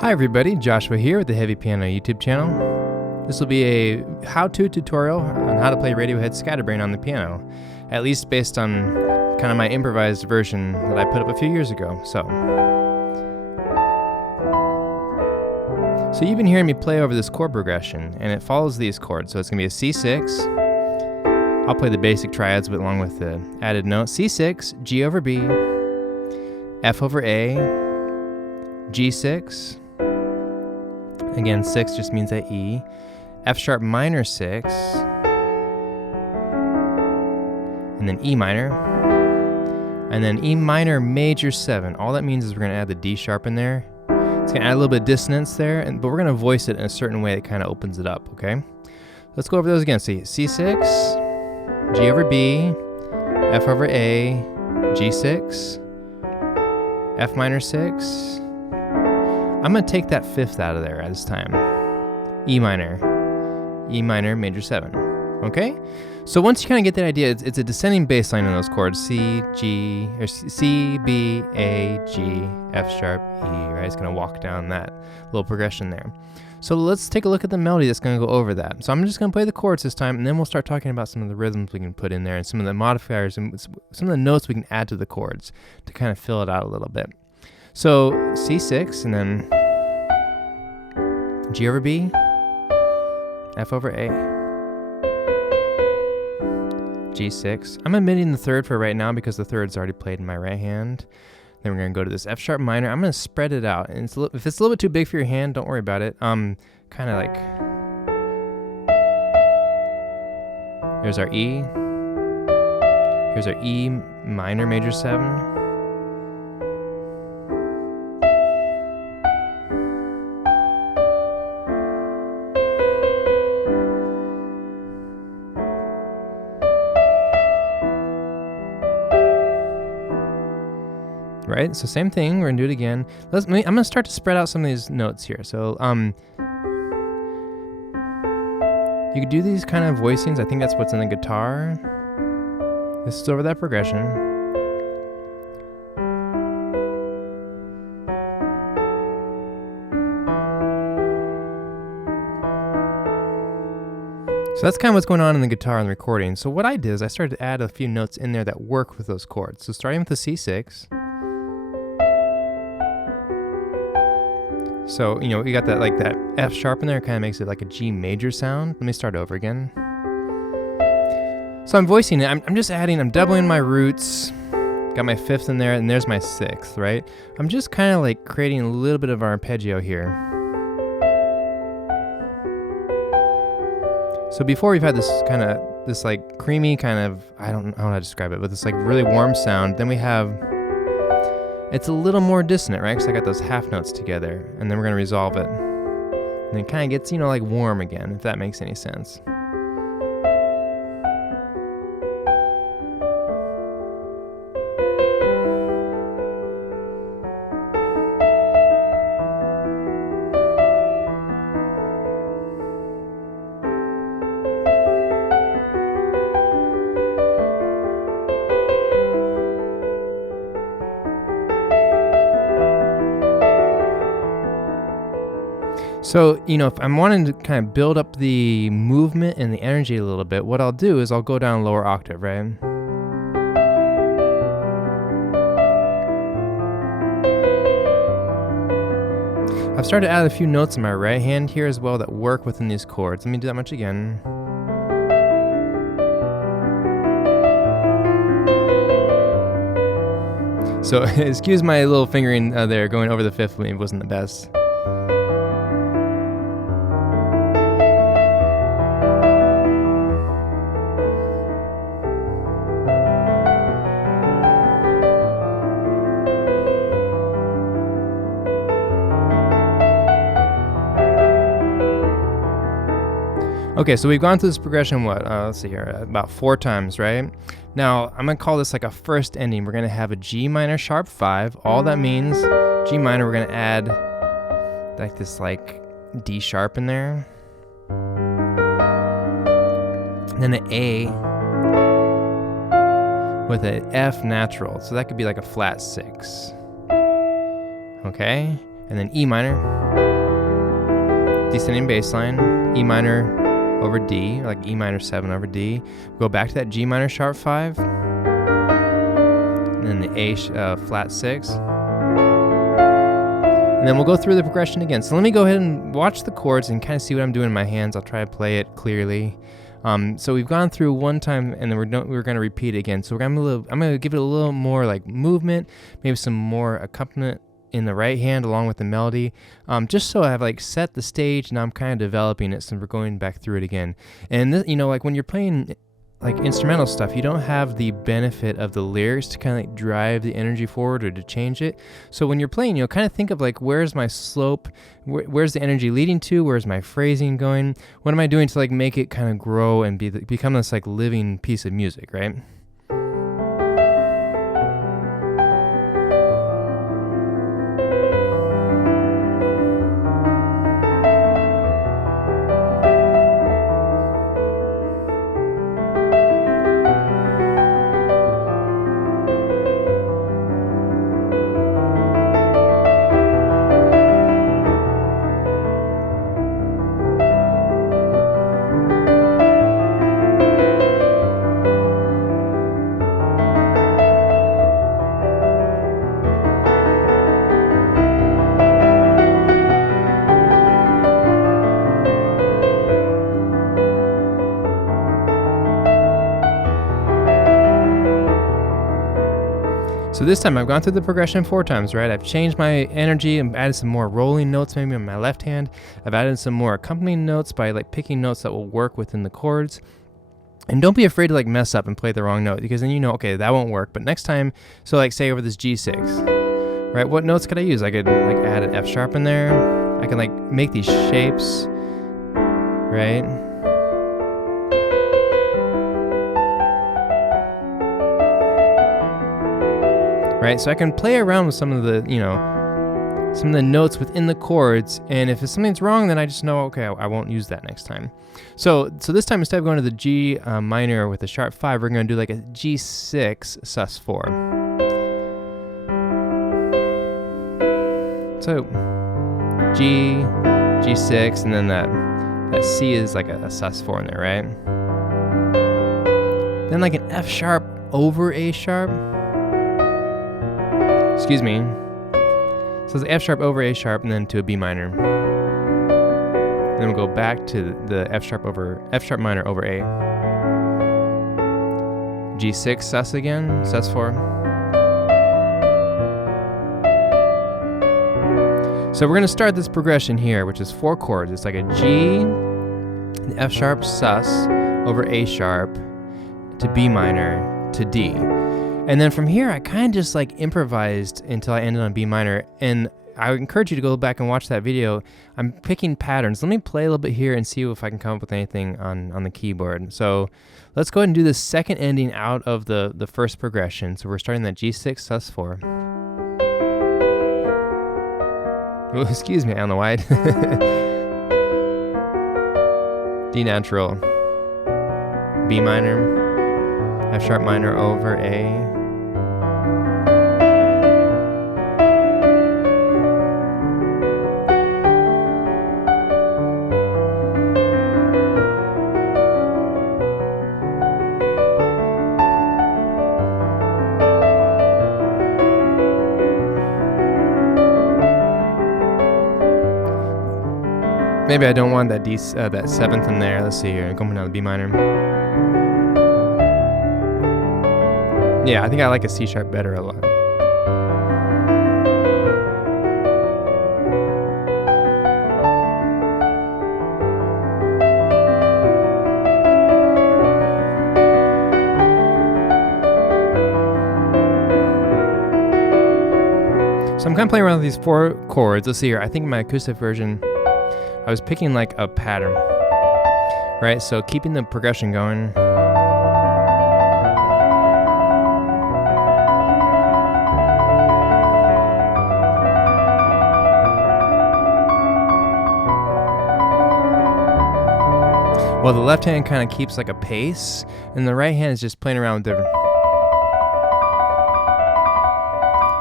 Hi everybody, Joshua here with the Heavypiano YouTube channel. This will be a how-to tutorial on how to play Radiohead Scatterbrain on the piano, at least based on kind of my improvised version that I put up a few years ago. So you've been hearing me play over this chord progression, and it follows these chords. So it's going to be a C6. I'll play the basic triads but along with the added note. C6, G over B, F over A, G6. Again, 6 just means that E. F sharp minor 6. And then E minor. And then E minor major 7. All that means is we're going to add the D sharp in there. It's going to add a little bit of dissonance there, but we're going to voice it in a certain way that kind of opens it up, okay? Let's go over those again. See, C6, G over B, F over A, G6, F minor 6. I'm going to take that fifth out of there this time. E minor, major 7. Okay? So once you kind of get that idea, it's a descending bass line in those chords. C, G, or C, B, A, G, F sharp, E, right? It's going to walk down that little progression there. So let's take a look at the melody that's going to go over that. So I'm just going to play the chords this time, and then we'll start talking about some of the rhythms we can put in there and some of the modifiers and some of the notes we can add to the chords to kind of fill it out a little bit. So C6 and then G over B, F over A, G6. I'm omitting the third for right now because the third's already played in my right hand. Then we're going to go to this F sharp minor. I'm going to spread it out. And if it's a little bit too big for your hand, don't worry about it. Kind of like, here's our E. Here's our E minor major 7. Right, so same thing. We're gonna do it again. I'm gonna start to spread out some of these notes here. So you could do these kind of voicings. I think that's what's in the guitar. This is over that progression. So that's kind of what's going on in the guitar and the recording. So what I did is I started to add a few notes in there that work with those chords. So starting with the C6. So, you know, you got that like that F sharp in there, kind of makes it like a G major sound. Let me start over again. So I'm voicing it. I'm just adding, I'm doubling my roots. Got my fifth in there, and there's my sixth, right? I'm just kind of like creating a little bit of arpeggio here. So before we've had this like creamy kind of, I don't know how to describe it, but this like really warm sound. Then we have, it's a little more dissonant, right? Because I got those half notes together, and then we're going to resolve it. And it kind of gets, you know, like warm again, if that makes any sense. So, you know, if I'm wanting to kind of build up the movement and the energy a little bit, what I'll do is I'll go down a lower octave, right? I've started to add a few notes in my right hand here as well that work within these chords. Let me do that much again. So, excuse my little fingering there, going over the fifth maybe wasn't the best. Okay, so we've gone through this progression, let's see here, about 4 times, right? Now, I'm gonna call this like a first ending. We're gonna have a G minor sharp 5. All that means, G minor, we're gonna add like this like D sharp in there. And then the A with an F natural. So that could be like a flat 6. Okay? and then E minor, descending bass line, E minor over D, like E minor 7 over D. Go back to that G minor sharp 5, and then the A flat 6. And then we'll go through the progression again. So let me go ahead and watch the chords and kind of see what I'm doing in my hands. I'll try to play it clearly. So we've gone through one time, and then we're going to repeat it again. So I'm going to give it a little more like movement, maybe some more accompaniment in the right hand along with the melody, just so I've like set the stage. Now I'm kind of developing it, so we're going back through it again. And this, like when you're playing like instrumental stuff, you don't have the benefit of the lyrics to kind of like drive the energy forward or to change it. So when you're playing, kind of think of like, where's my slope? Where's the energy leading to? Where's my phrasing going? What am I doing to like make it kind of grow and become this like living piece of music, right? So this time I've gone through the progression 4 times, right? I've changed my energy and added some more rolling notes maybe on my left hand. I've added some more accompanying notes by like picking notes that will work within the chords. And don't be afraid to like mess up and play the wrong note, because then okay, that won't work. But next time, so like say over this G6, right? What notes could I use? I could like add an F sharp in there. I can like make these shapes, right? Right, so I can play around with some of the, some of the notes within the chords, and if something's wrong, then I just know, okay, I won't use that next time. So this time, instead of going to the G minor with a sharp 5, we're going to do like a G6 sus4. So G, G6, and then that C is like a sus4 in there, right? Then like an F sharp over A sharp. Excuse me. So it's F sharp over A sharp and then to a B minor. And then we'll go back to the F sharp minor over A. G6 sus again, sus4. So we're going to start this progression here, which is 4 chords. It's like a G, an F sharp sus over A sharp to B minor to D. And then from here, I kind of just like improvised until I ended on B minor. And I would encourage you to go back and watch that video. I'm picking patterns. Let me play a little bit here and see if I can come up with anything on the keyboard. So let's go ahead and do the second ending out of the first progression. So we're starting that G6 sus4. Oh, excuse me, I don't know why. D natural, B minor, F sharp minor over A. Maybe I don't want that that 7th in there. Let's see here. Going down to B minor. Yeah, I think I like a C sharp better a lot. So I'm kind of playing around with these 4 chords. Let's see here. I think my acoustic version, I was picking like a pattern, right? So keeping the progression going. Well, the left hand kind of keeps like a pace, and the right hand is just playing around with different.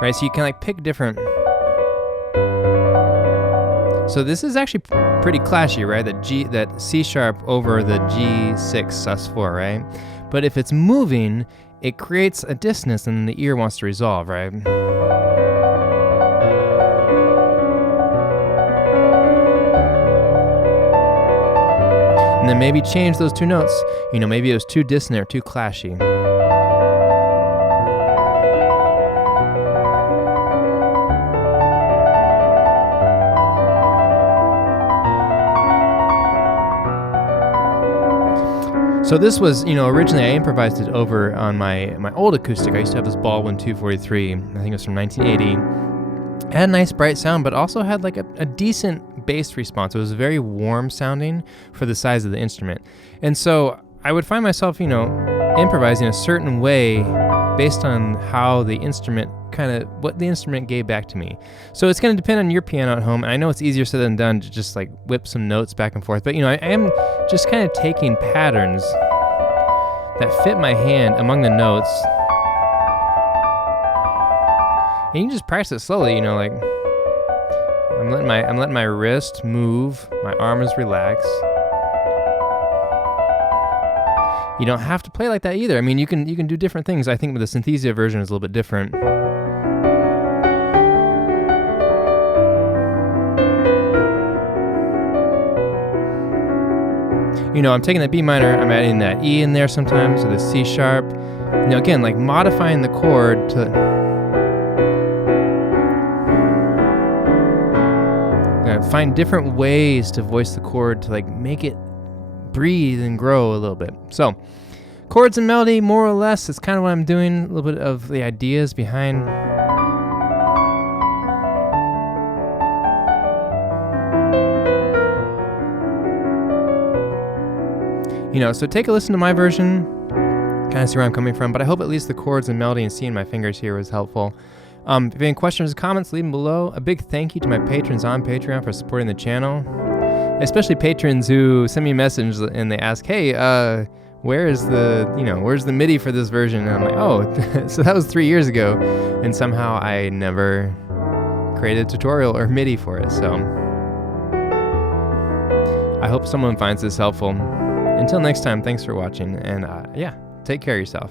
Right, so you can like pick different. So this is actually pretty clashy, right? That C sharp over the G6 sus4, right? But if it's moving, it creates a dissonance and the ear wants to resolve, right? And then maybe change those two notes. Maybe it was too dissonant or too clashy. So this was, originally I improvised it over on my old acoustic. I used to have this Baldwin 243. I think it was from 1980. It had a nice bright sound, but also had like a decent bass response. It was very warm sounding for the size of the instrument. And so I would find myself, improvising a certain way based on how the instrument what the instrument gave back to me. So it's going to depend on your piano at home. And I know it's easier said than done to just like whip some notes back and forth. But, I am just kind of taking patterns that fit my hand among the notes. And you can just practice it slowly, like I'm letting my wrist move, my arm is relaxed. You don't have to play like that either. I mean, you can do different things. I think with the Synthesia version is a little bit different. I'm taking that B minor, I'm adding that E in there sometimes, or the C sharp. Again, like modifying the chord to find different ways to voice the chord to like make it breathe and grow a little bit. So, chords and melody, more or less, is kind of what I'm doing. A little bit of the ideas behind. So take a listen to my version, kind of see where I'm coming from, but I hope at least the chords and melody and seeing my fingers here was helpful. If you have any questions or comments, leave them below. A big thank you to my patrons on Patreon for supporting the channel, especially patrons who send me a message and they ask, hey, where's the MIDI for this version? And I'm like, oh, so that was 3 years ago, and somehow I never created a tutorial or MIDI for it, so I hope someone finds this helpful. Until next time, thanks for watching, and take care of yourself.